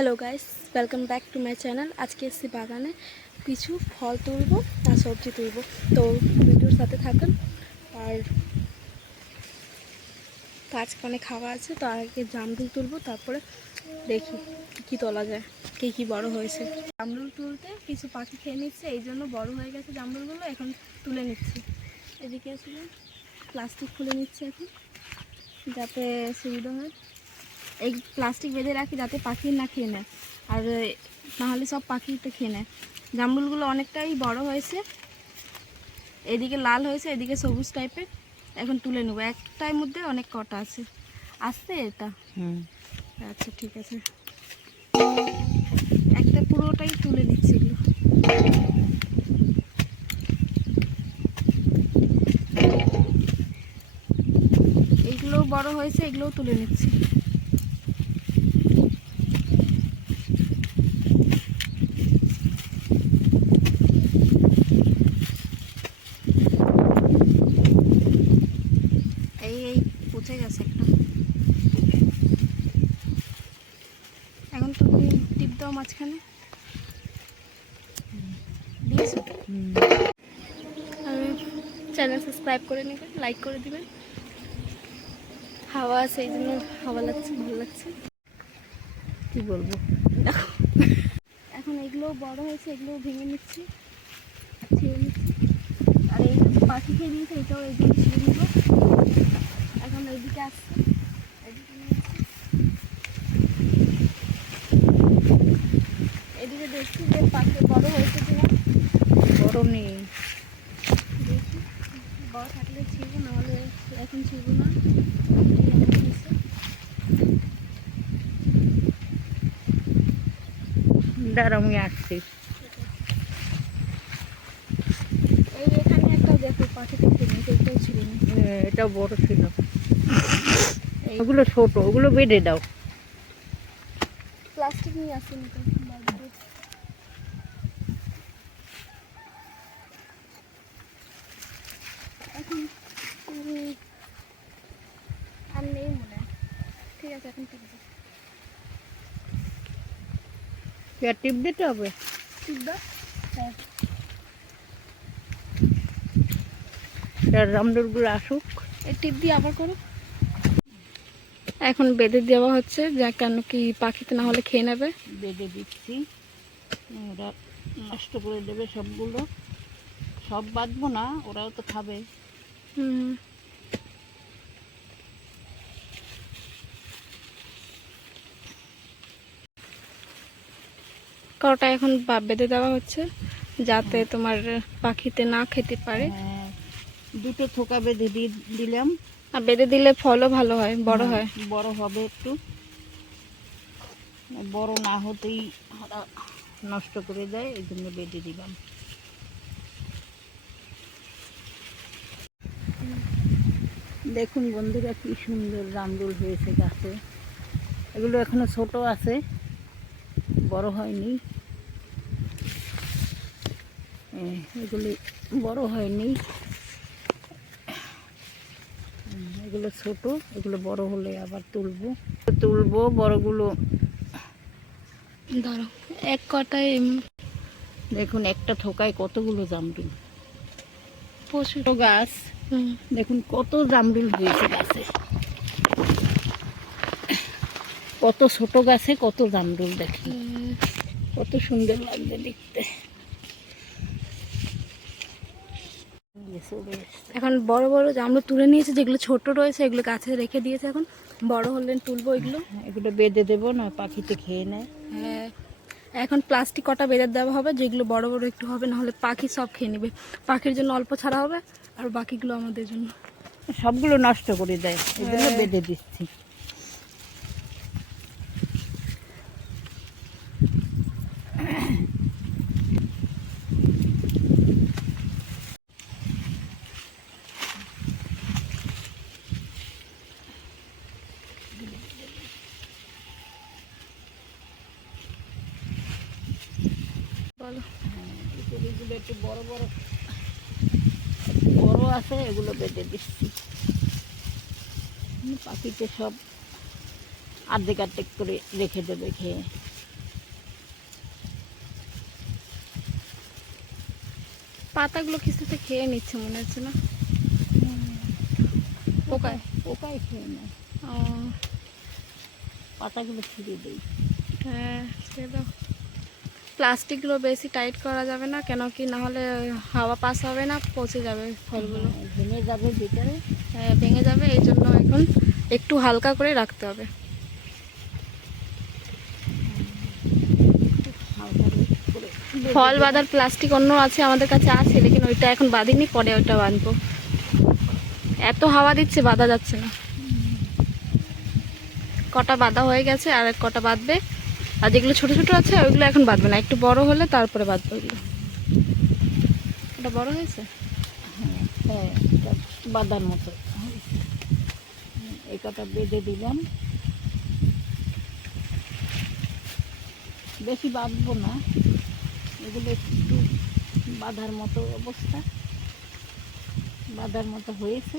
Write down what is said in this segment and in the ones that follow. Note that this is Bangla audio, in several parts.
Hello guys welcome back to my channel আজকে এসেছি বাগানে। কিছু ফল তুলবো আর সবজি তুলবো। তো ভিডিওর সাথে থাকুন। আর অনেক খাওয়া আছে, তো আগে জামরুল তুলবো, তারপরে দেখি কী তোলা যায়, কী কী বড় হয়েছে। জামরুল তুলতে কিছু পাখি খেয়ে নিচ্ছে, এই জন্য বড় হয়ে গেছে জামরুলগুলো, এখন তুলে নিচ্ছি। এদিকে আসলে প্লাস্টিক খুলে নিচ্ছে এখন, যাতে সুবিধা হয়। এই প্লাস্টিক বেঁধে রাখি যাতে পাখি না খেয়ে নেয়। আর নাহলে সব পাখি তো খেয়ে নেয়। জামরুলগুলো অনেকটাই বড় হয়েছে। এদিকে লাল হয়েছে এদিকে সবুজ টাইপের এখন তুলে নেব। একটার মধ্যে অনেক কটা আছে। আসছে এটা? আচ্ছা ঠিক আছে। একটা পুরোটাই তুলে নিচ্ছি এগুলো। এইগুলোও বড় হয়েছে এগুলোও তুলে নিচ্ছি এই এই পচে গেছে একটা এখন তুমি টিপ দাও মাঝখানে দিয়েছ আর চ্যানেল সাবস্ক্রাইব করে নেবেন লাইক করে দিবেন। হাওয়া এই জন্য হাওয়া লাগছে ভালো লাগছে। কি বলব? এখন এগুলো বড় হয়েছে এগুলো ভেঙে নিচ্ছি ছেড়ে নিচ্ছি। আর এই পাখি খেয়ে দিয়েছে এটাও এইদিকে ছেড়ে দিব এখন এইদিকে আসছে এদিকে এদিকে দেখছি যে পাখি বড় হয়েছে কিনা। বড় নেই দেখি বড় থাকলে ছিড়ব নাহলে এখন ছিড়ব না। আমি আসছি। এই এখানে একটা দেখো এটা বড় ছিল। ওগুলো ছোট ওগুলো বেঁধে দাও। প্লাস্টিক নিয়ে আসেনি তো বাড়িতে এখন উম, আর নেই মনে হয় ঠিক আছে এখন ঠিক আছে পেয়ার টিপ দিতে হবে হ্যাঁ। আসুক। টিপ দিয়ে আবার করো। এখন বেঁধে দেওয়া হচ্ছে যা কেন কি পাখিতে না হলে খেয়ে নেবে। বেঁধে দিচ্ছি। ওরা নষ্ট করে দেবে সবগুলো। সব বাঁধবো না ওরাও তো খাবে। হুম। কটা এখন বা- বেঁধে দেওয়া হচ্ছে যাতে তোমার পাখিতে না খেতে পারে। হ্যাঁ, দুটো থোকা বেঁধে দিয়ে দিলাম। আর বেঁধে দিলে ফলও ভালো হয় বড় হ্যাঁ, হয়। বড় হবে একটু। বড় না হতেই নষ্ট করে দেয় এই জন্য বেঁধে দিলাম। দেখুন বন্ধুরা কি সুন্দর রামদুল হয়েছে গাছে। এগুলো এখনও ছোট আছে। বড় হয়নি। এগুলি বড় হয়নি। এগুলো ছোট এগুলো বড় হলে আবার তুলবো। তুলবো বড়গুলো ধরো এক কটায় দেখুন একটা থোকায় কতগুলো জামরুল। প্রচুর গাছ দেখুন কত জামরুল হয়েছে গাছে। কত ছোট গাছে কত জামরুল দেখুন হুম, কত সুন্দর লাগবে দেখতে। এখন বড় বড় আমরা তুলে নিয়েছি যেগুলো ছোট রয়েছে এগুলো গাছে রেখে দিয়েছে এখন। বড় হলে তুলবো এগুলো। এগুলো বেঁধে দেবো না পাখিতে খেয়ে নেয়। হ্যাঁ এখন প্লাস্টিক কটা বেঁধে দেওয়া হবে যেগুলো বড় বড় একটু হবে না হলে পাখি সব খেয়ে নেবে। পাখির জন্য অল্প ছাড়া হবে আর বাকিগুলো আমাদের জন্য। সবগুলো নষ্ট করে দেয় এগুলো হ্যাঁ। বেঁধে দিচ্ছি। একটু বড় বড় বড় আছে এগুলো বেঁধে দিচ্ছি। পাখিতে সব আর্ধেক আর্ধেক করে রেখে দেবে খেয়ে পাতাগুলো কিছুতে খেয়ে নিচ্ছে মনে হচ্ছে না? পোকায়? পোকায় খেয়ে নেয়। পাতাগুলো ছিঁড়ে দিই। হ্যাঁ ছেড়ে দাও। প্লাস্টিকগুলো বেশি টাইট করা যাবে না কেন কি না হলে হাওয়া পাস হবে না পচে যাবে ফলগুলো। ভেঙে যাবে ভিতরে। হ্যাঁ ভেঙে যাবে এই জন্য এখন একটু হালকা করে রাখতে হবে। ফল। বাঁধার প্লাস্টিক অন্য আছে আমাদের কাছে আছে লেকিন ওইটা এখন বাঁধিনি পরে ওইটা বাঁধবো। এত হাওয়া দিচ্ছে বাঁধা যাচ্ছে না। কটা বাঁধা হয়ে গেছে আর এক কটা বাঁধবে। আর যেগুলো ছোট ছোট আছে, ওইগুলো এখন বাঁধবে না। একটু বড় হলে তারপরে বাঁধবে ওইগুলো ওটা বড় হয়েছে? হ্যাঁ বাঁধার মতো। এই কটা বেঁধে দিলাম। বেশি বাঁধবো না। এগুলো একটু বাঁধার মতো অবস্থা। বাঁধার মতো হয়েছে।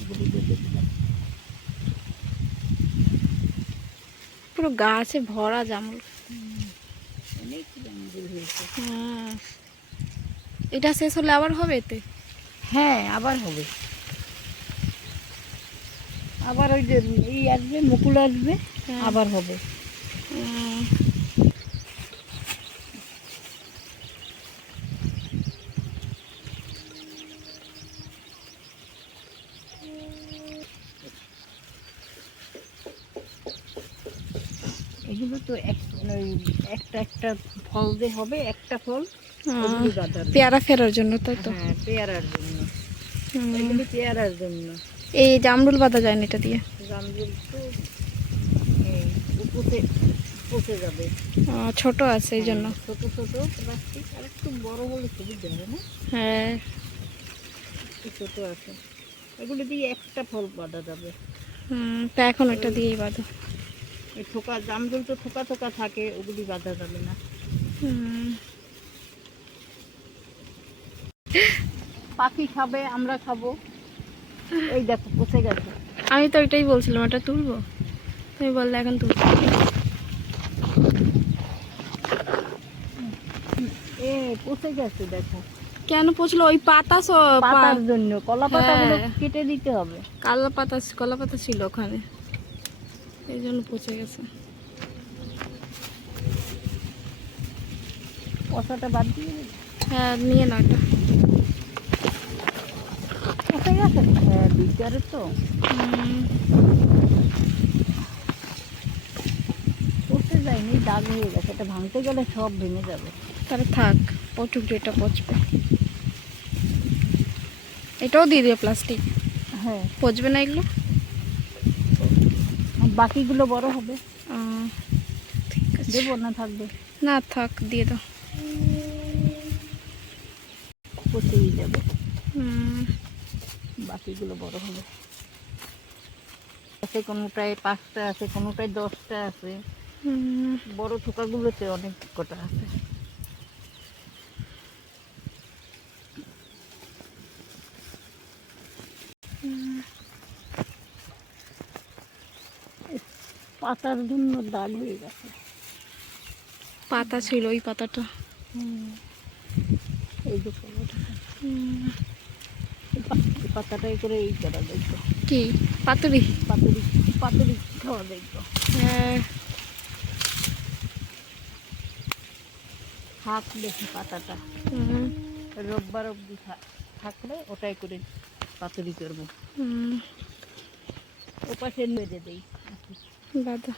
এগুলি বেঁধে দিলাম। পুরো গাছে ভরা জামুল। হ্যাঁ। এটা শেষ হলে আবার হবে এতে? হ্যাঁ আবার হবে। আবার ওই যে এই আসবে মুকুল আসবে হ্যাঁ। আবার হবে। এগুলো তো একটা একটা ফল দিয়ে হবে একটা ফল আহ, পেয়ারা ফেরার জন্য তাই তো? হ্যাঁ পেয়ারার জন্য। এগুলি পেয়ারার জন্য। এই জামরুল বাঁধা যায় না এটা দিয়ে? জামরুল তো এই পচে যাবে। ছোট আছে এই জন্য। হ্যাঁ, ছোট ছোট প্লাস্টিক আর একটু বড় হলে সুবিধা হবে না? হ্যাঁ। একটু ছোট আছে। এগুলো দিয়ে একটা ফল বাঁধা যাবে। হুম, তা এখন ওটা দিয়েই বাঁধো। এই থোকা তো থোকা থোকা থাকে ওগুলি বাঁধা যাবে না। পাখি খাবে আমরা খাব। এই দেখো পচে গেছে। আমি তো ওইটাই বলছিলাম ওটা তুলবো? তুমি বললে এখন তুলবো। এ পচে গেছে দেখো। কেন পচলো? ওই পাতা পাতার জন্য কলা পাতাগুলো হ্যাঁ। কেটে দিতে হবে। কালো পাতা কলা পাতা ছিল ওখানে। এই জন্য পচে গেছে। কষাটা বাদ দিয়ে হ্যাঁ নিয়ে না ওটা পচে গেছে? হ্যাঁ বিচারে তো। পচে যায়নি দাগ হয়ে গেছে। এটা ভাঙতে গেলে সব ভেঙে যাবে। তাহলে থাক পচুক পচবে। এটাও দিয়ে দিয়ে প্লাস্টিক। হ্যাঁ। পচবে না এগুলো? বাকিগুলো বড় হবে। ঠিক আছে। দেবো না থাকবে। না থাক দিয়ে দাও। পচেই যাবে। বাকিগুলো বড় হবে। আছে কোনোটায় পাঁচটা আছে কোনোটায় দশটা আছে। বড় থোকাগুলোতে অনেক কটা আছে। পাতার জন্য দাগ হয়ে গেছে। পাতা ছিল ওই পাতাটা। এই যে পাতাটাই করে এই করা দেখব কি? পাতুরি? পাতুরি। পাতুরি খাওয়া দেখব হ্যাঁ। থাক দেখি পাতাটা। রোববার অব্দি থাকলে ওটাই করে পাতুরি করব। ওপাশে ও পাশে বেঁধে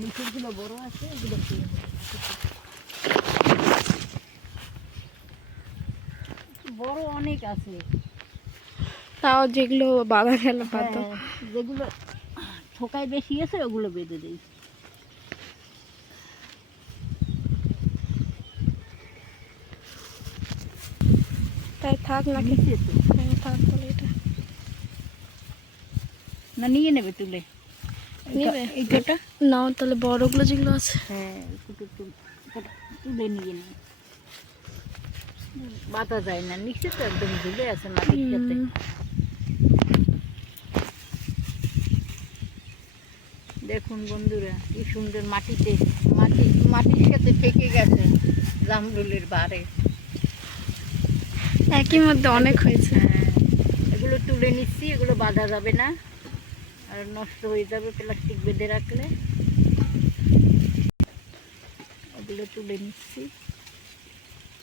লিচুগুলো বড় আছে এগুলো বড় অনেক আছে। তাও যেগুলো বাঁধা গেল বাদা। হ্যাঁ, যেগুলো থোকায় বেশি আছে ওগুলো বেঁধে দিই। তাই থাক নাকি। থাক না নিয়ে নেবে তুলে? নাও তাহলে বড়গুলো যেগুলো আছে। হ্যাঁ তুল- নিয়ে বাতা যায় না নিচে তো একদম ঝুলে আছে মাটির সাথে দেখুন বন্ধুরা কি সুন্দর মাটিতে মাটি মাটির সাথে থেকে গেছে জামরুলের বারে। একই মধ্যে অনেক হয়েছে। হ্যাঁ এগুলো তুলে নিচ্ছি এগুলো বাঁধা যাবে না। আর নষ্ট হয়ে যাবে প্লাস্টিক বেঁধে রাখলে। এগুলো তুলে নিচ্ছি।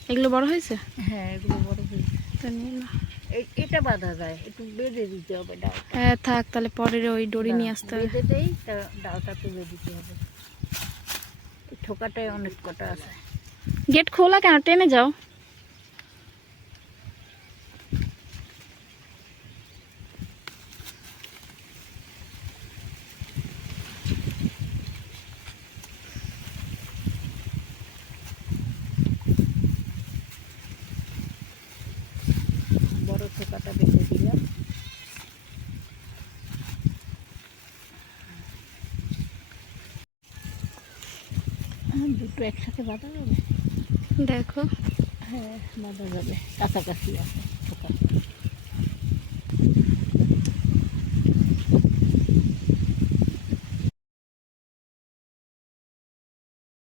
এগুলো বড় হয়েছে? হ্যাঁ এগুলো বড় হয়েছে। তো নিয়ে। এই- এটা বাঁধা যায় একটু বেঁধে দিতে হবে ডালটা। হ্যাঁ থাক তাহলে পরের ওই দড়ি নিয়ে আসতে হবে। বেঁধে দেই তা ডালটা তুলে দিতে হবে। এই ঠোকাটায় অনেক কটা আছে। গেট খোলা কেন? টেনে যাও। ঠোকাটা বেঁধে দিলাম। দুটো একসাথে বাঁধা যাবে? দেখো। হ্যাঁ বাঁধা যাবে। কাছাকাছি আছে।